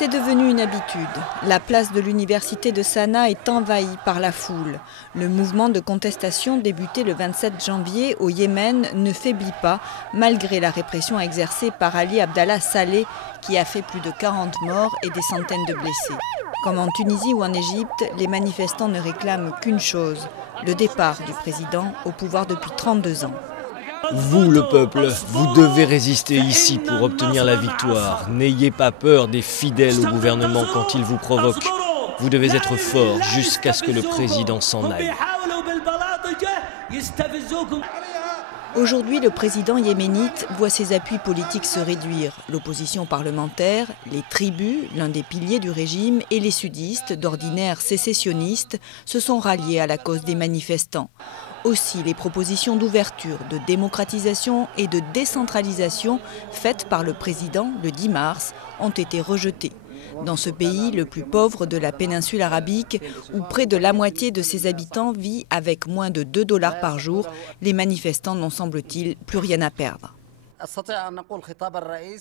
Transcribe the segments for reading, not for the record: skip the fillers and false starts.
C'est devenu une habitude. La place de l'université de Sanaa est envahie par la foule. Le mouvement de contestation débuté le 27 janvier au Yémen ne faiblit pas, malgré la répression exercée par Ali Abdallah Saleh, qui a fait plus de 40 morts et des centaines de blessés. Comme en Tunisie ou en Égypte, les manifestants ne réclament qu'une chose, le départ du président au pouvoir depuis 32 ans. Vous, le peuple, vous devez résister ici pour obtenir la victoire. N'ayez pas peur des fidèles au gouvernement quand ils vous provoquent. Vous devez être fort jusqu'à ce que le président s'en aille. Aujourd'hui, le président yéménite voit ses appuis politiques se réduire. L'opposition parlementaire, les tribus, l'un des piliers du régime, et les sudistes, d'ordinaire sécessionnistes, se sont ralliés à la cause des manifestants. Aussi, les propositions d'ouverture, de démocratisation et de décentralisation faites par le président le 10 mars ont été rejetées. Dans ce pays, le plus pauvre de la péninsule arabique, où près de la moitié de ses habitants vit avec moins de 2 $ par jour, les manifestants n'ont, semble-t-il, plus rien à perdre.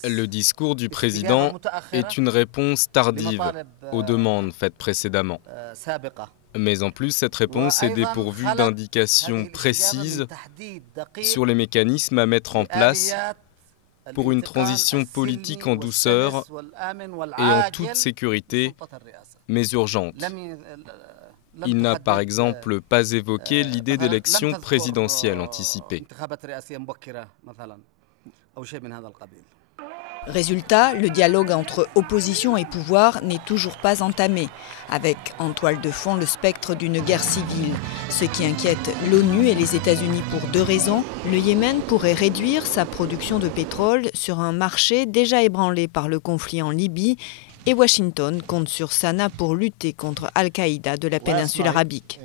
Le discours du président est une réponse tardive aux demandes faites précédemment. Mais en plus, cette réponse est dépourvue d'indications précises sur les mécanismes à mettre en place pour une transition politique en douceur et en toute sécurité, mais urgente. Il n'a par exemple pas évoqué l'idée d'élections présidentielles anticipées. Résultat, le dialogue entre opposition et pouvoir n'est toujours pas entamé, avec en toile de fond le spectre d'une guerre civile. Ce qui inquiète l'ONU et les États-Unis pour 2 raisons. Le Yémen pourrait réduire sa production de pétrole sur un marché déjà ébranlé par le conflit en Libye, et Washington compte sur Sanaa pour lutter contre Al-Qaïda de la péninsule arabique.